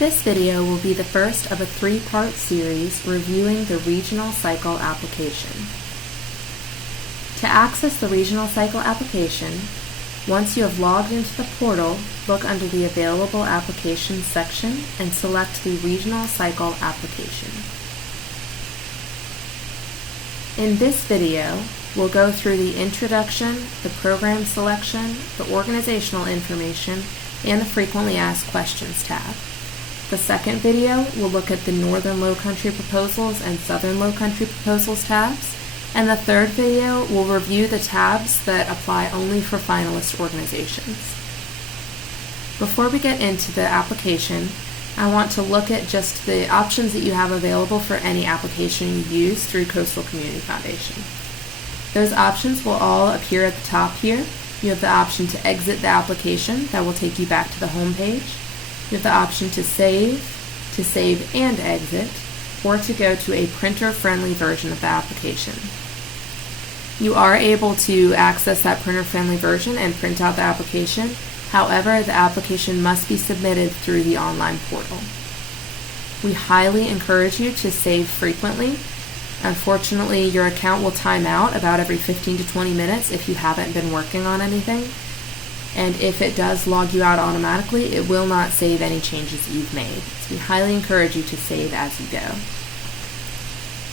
This video will be the first of a three-part series reviewing the Regional Cycle application. To access the Regional Cycle application, once you have logged into the portal, look under the Available Applications section and select the Regional Cycle application. In this video, we'll go through the introduction, the program selection, the organizational information, and the Frequently Asked Questions tab. The second video will look at the Northern Lowcountry Proposals and Southern Lowcountry Proposals tabs, and the third video will review the tabs that apply only for finalist organizations. Before we get into the application, I want to look at just the options that you have available for any application you use through Coastal Community Foundation. Those options will all appear at the top here. You have the option to exit the application, that will take you back to the home page. You have the option to save and exit, or to go to a printer-friendly version of the application. You are able to access that printer-friendly version and print out the application. However, the application must be submitted through the online portal. We highly encourage you to save frequently. Unfortunately, your account will time out about every 15 to 20 minutes if you haven't been working on anything. And if it does log you out automatically, it will not save any changes that you've made. So we highly encourage you to save as you go.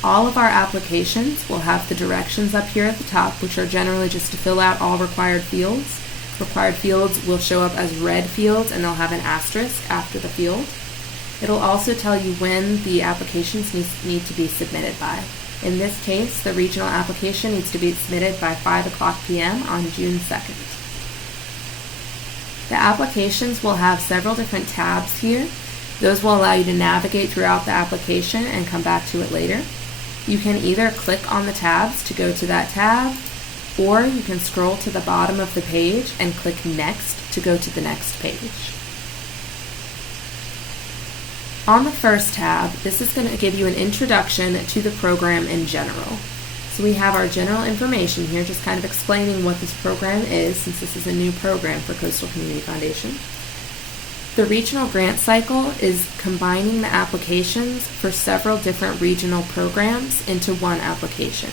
All of our applications will have the directions up here at the top, which are generally just to fill out all required fields. Required fields will show up as red fields, and they'll have an asterisk after the field. It'll also tell you when the applications need to be submitted by. In this case, the regional application needs to be submitted by 5 o'clock p.m. on June 2nd. The applications will have several different tabs here. Those will allow you to navigate throughout the application and come back to it later. You can either click on the tabs to go to that tab, or you can scroll to the bottom of the page and click Next to go to the next page. On the first tab, this is going to give you an introduction to the program in general. So we have our general information here, just kind of explaining what this program is, since this is a new program for Coastal Community Foundation. The regional grant cycle is combining the applications for several different regional programs into one application.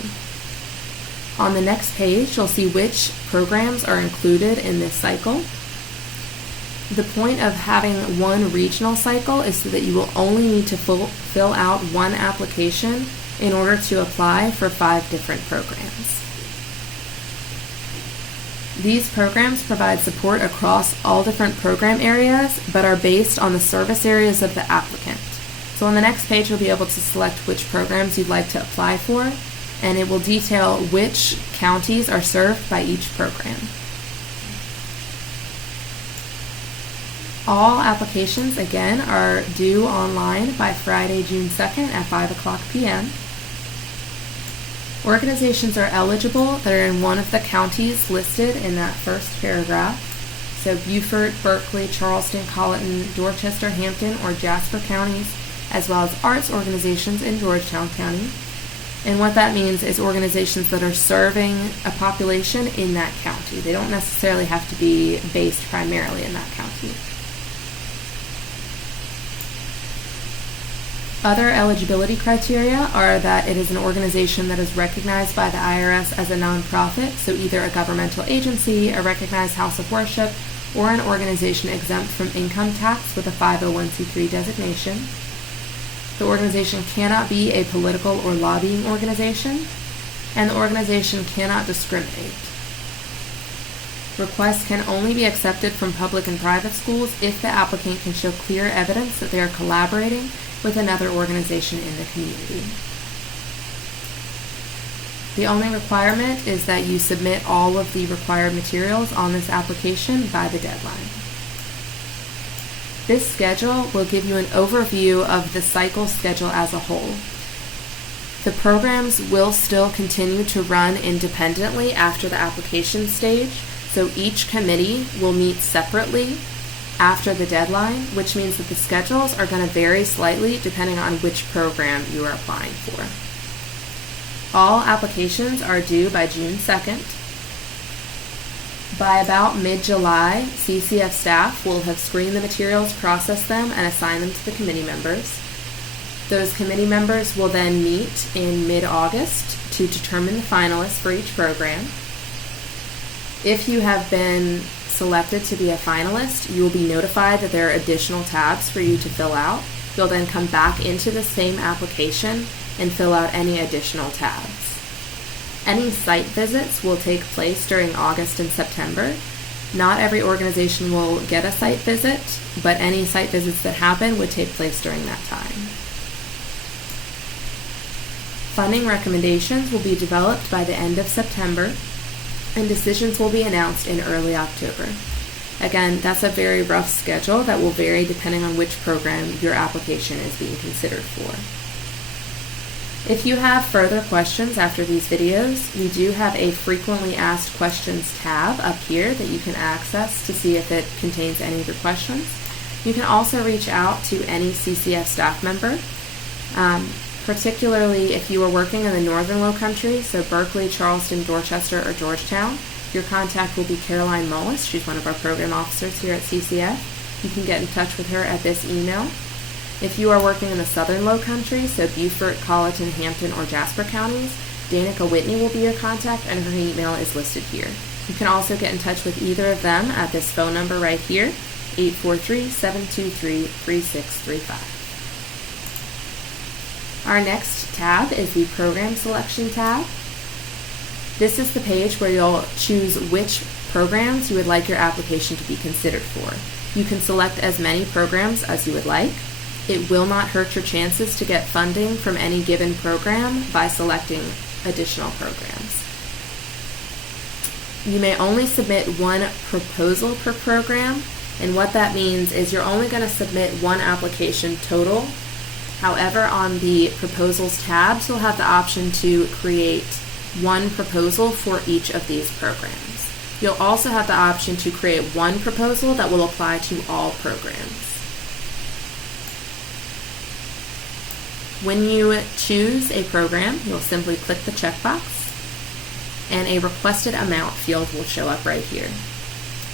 On the next page, you'll see which programs are included in this cycle. The point of having one regional cycle is so that you will only need to fill out one application in order to apply for 5 different programs. These programs provide support across all different program areas, but are based on the service areas of the applicant. So on the next page, you'll be able to select which programs you'd like to apply for, and it will detail which counties are served by each program. All applications, again, are due online by Friday, June 2nd at 5 o'clock p.m. Organizations are eligible that are in one of the counties listed in that first paragraph. So Beaufort, Berkeley, Charleston, Colleton, Dorchester, Hampton, or Jasper counties, as well as arts organizations in Georgetown County. And what that means is organizations that are serving a population in that county. They don't necessarily have to be based primarily in that county. Other eligibility criteria are that it is an organization that is recognized by the IRS as a nonprofit, so either a governmental agency, a recognized house of worship, or an organization exempt from income tax with a 501c3 designation. The organization cannot be a political or lobbying organization, and the organization cannot discriminate. Requests can only be accepted from public and private schools if the applicant can show clear evidence that they are collaborating with another organization in the community. The only requirement is that you submit all of the required materials on this application by the deadline. This schedule will give you an overview of the cycle schedule as a whole. The programs will still continue to run independently after the application stage, so each committee will meet separately after the deadline, which means that the schedules are going to vary slightly depending on which program you are applying for. All applications are due by June 2nd. By about mid-July, CCF staff will have screened the materials, processed them, and assigned them to the committee members. Those committee members will then meet in mid-August to determine the finalists for each program. If you have been selected to be a finalist, you will be notified that there are additional tabs for you to fill out. You'll then come back into the same application and fill out any additional tabs. Any site visits will take place during August and September. Not every organization will get a site visit, but any site visits that happen would take place during that time. Funding recommendations will be developed by the end of September, and decisions will be announced in early October. Again, that's a very rough schedule that will vary depending on which program your application is being considered for. If you have further questions after these videos, we do have a frequently asked questions tab up here that you can access to see if it contains any of your questions. You can also reach out to any CCF staff member, particularly if you are working in the northern Lowcountry, so Berkeley, Charleston, Dorchester, or Georgetown. Your contact will be Caroline Mullis. She's one of our program officers here at CCF. You can get in touch with her at this email. If you are working in the southern Lowcountry, so Beaufort, Colleton, Hampton, or Jasper counties, Danica Whitney will be your contact, and her email is listed here. You can also get in touch with either of them at this phone number right here, 843-723-3635. Our next tab is the Program Selection tab. This is the page where you'll choose which programs you would like your application to be considered for. You can select as many programs as you would like. It will not hurt your chances to get funding from any given program by selecting additional programs. You may only submit one proposal per program, and what that means is you're only going to submit one application total. However, on the Proposals tabs, you'll have the option to create one proposal for each of these programs. You'll also have the option to create one proposal that will apply to all programs. When you choose a program, you'll simply click the checkbox, and a requested amount field will show up right here.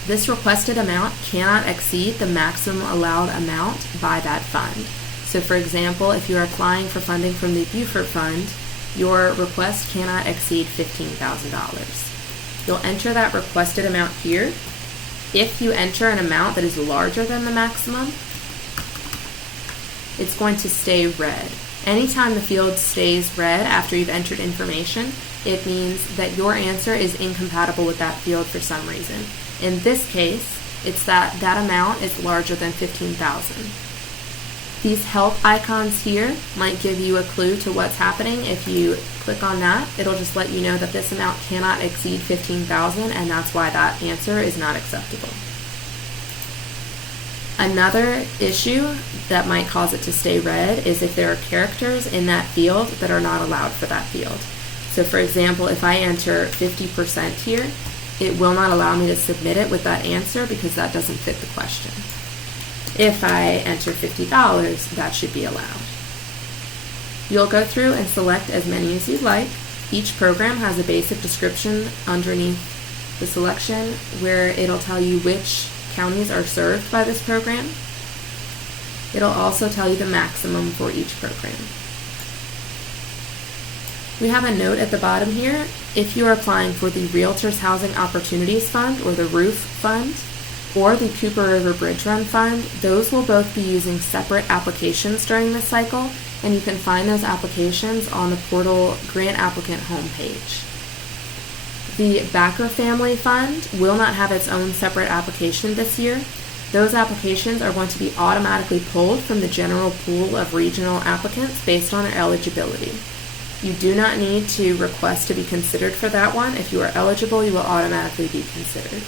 This requested amount cannot exceed the maximum allowed amount by that fund. So for example, if you're applying for funding from the Beaufort Fund, your request cannot exceed $15,000. You'll enter that requested amount here. If you enter an amount that is larger than the maximum, it's going to stay red. Anytime the field stays red after you've entered information, it means that your answer is incompatible with that field for some reason. In this case, it's that amount is larger than $15,000. These help icons here might give you a clue to what's happening. If you click on that, it'll just let you know that this amount cannot exceed $15,000, and that's why that answer is not acceptable. Another issue that might cause it to stay red is if there are characters in that field that are not allowed for that field. So for example, if I enter 50% here, it will not allow me to submit it with that answer because that doesn't fit the question. If I enter $50, that should be allowed. You'll go through and select as many as you'd like. Each program has a basic description underneath the selection where it'll tell you which counties are served by this program. It'll also tell you the maximum for each program. We have a note at the bottom here. If you are applying for the Realtors Housing Opportunities Fund or the ROOF Fund or the Cooper River Bridge Run Fund, those will both be using separate applications during this cycle, and you can find those applications on the portal grant applicant homepage. The Backer Family Fund will not have its own separate application this year. Those applications are going to be automatically pulled from the general pool of regional applicants based on their eligibility. You do not need to request to be considered for that one. If you are eligible, you will automatically be considered.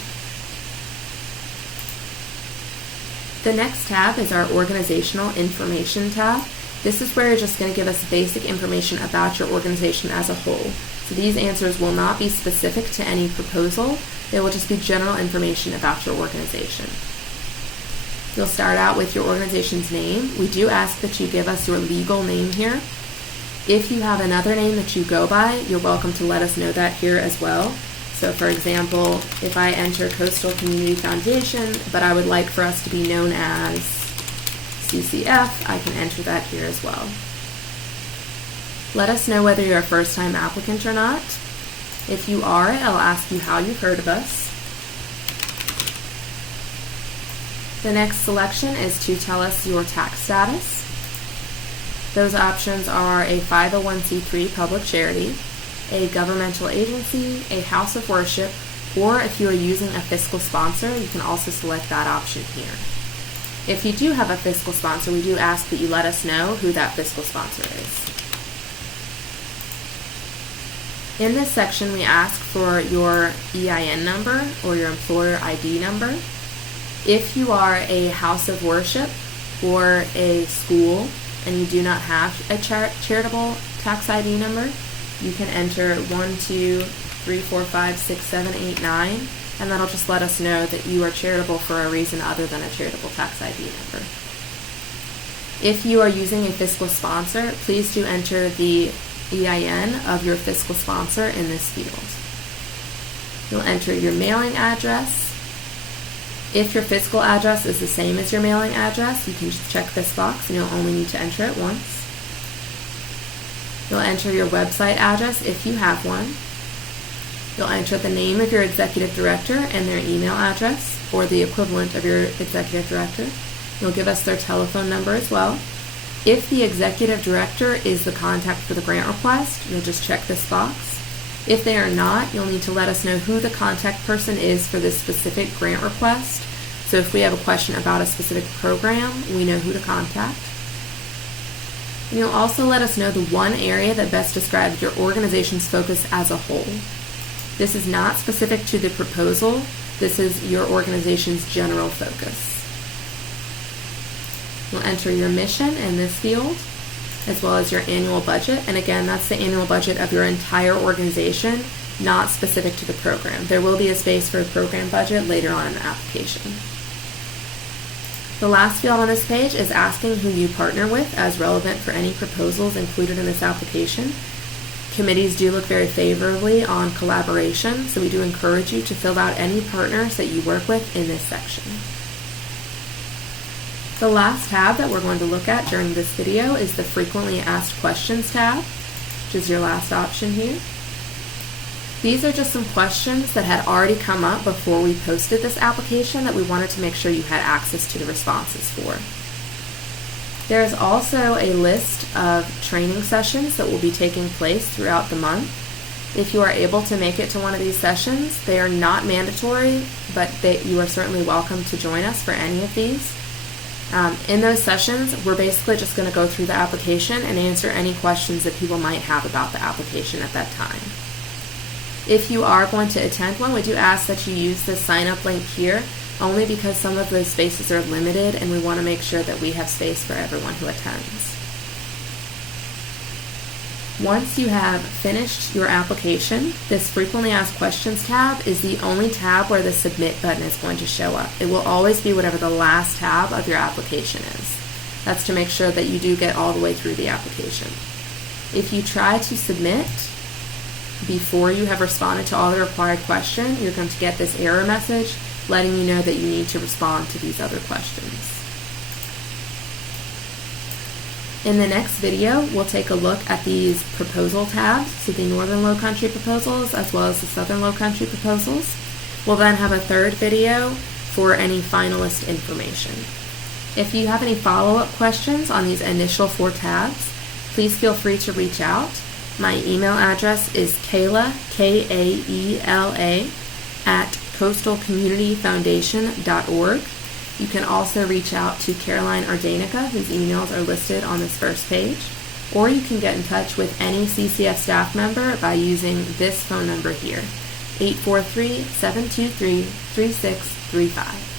The next tab is our Organizational Information tab. This is where you're just going to give us basic information about your organization as a whole. So these answers will not be specific to any proposal. They will just be general information about your organization. You'll start out with your organization's name. We do ask that you give us your legal name here. If you have another name that you go by, you're welcome to let us know that here as well. So for example, if I enter Coastal Community Foundation, but I would like for us to be known as CCF, I can enter that here as well. Let us know whether you're a first-time applicant or not. If you are, I'll ask you how you've heard of us. The next selection is to tell us your tax status. Those options are a 501c3 public charity, a governmental agency, a house of worship, or if you are using a fiscal sponsor, you can also select that option here. If you do have a fiscal sponsor, we do ask that you let us know who that fiscal sponsor is. In this section, we ask for your EIN number or your employer ID number. If you are a house of worship or a school and you do not have a charitable tax ID number, you can enter 1, 2, 3, 4, 5, 6, 7, 8, 9, and that'll just let us know that you are charitable for a reason other than a charitable tax ID number. If you are using a fiscal sponsor, please do enter the EIN of your fiscal sponsor in this field. You'll enter your mailing address. If your fiscal address is the same as your mailing address, you can just check this box and you'll only need to enter it once. You'll enter your website address if you have one. You'll enter the name of your executive director and their email address, or the equivalent of your executive director. You'll give us their telephone number as well. If the executive director is the contact for the grant request, you'll just check this box. If they are not, you'll need to let us know who the contact person is for this specific grant request. So if we have a question about a specific program, we know who to contact. And you'll also let us know the one area that best describes your organization's focus as a whole. This is not specific to the proposal. This is your organization's general focus. You'll enter your mission in this field, as well as your annual budget. And again, that's the annual budget of your entire organization, not specific to the program. There will be a space for a program budget later on in the application. The last field on this page is asking who you partner with as relevant for any proposals included in this application. Committees do look very favorably on collaboration, so we do encourage you to fill out any partners that you work with in this section. The last tab that we're going to look at during this video is the Frequently Asked Questions tab, which is your last option here. These are just some questions that had already come up before we posted this application that we wanted to make sure you had access to the responses for. There is also a list of training sessions that will be taking place throughout the month. If you are able to make it to one of these sessions, they are not mandatory, but you are certainly welcome to join us for any of these. In those sessions, we're basically just going to go through the application and answer any questions that people might have about the application at that time. If you are going to attend one, we do ask that you use the sign-up link here, only because some of those spaces are limited and we want to make sure that we have space for everyone who attends. Once you have finished your application, this Frequently Asked Questions tab is the only tab where the Submit button is going to show up. It will always be whatever the last tab of your application is. That's to make sure that you do get all the way through the application. If you try to submit before you have responded to all the required questions, you're going to get this error message letting you know that you need to respond to these other questions. In the next video, we'll take a look at these proposal tabs, so the Northern Lowcountry proposals as well as the Southern Lowcountry proposals. We'll then have a third video for any finalist information. If you have any follow-up questions on these initial 4 tabs, please feel free to reach out. My email address is Kayla, K-A-E-L-A, at coastalcommunityfoundation.org. You can also reach out to Caroline or Danica, whose emails are listed on this first page, or you can get in touch with any CCF staff member by using this phone number here, 843-723-3635.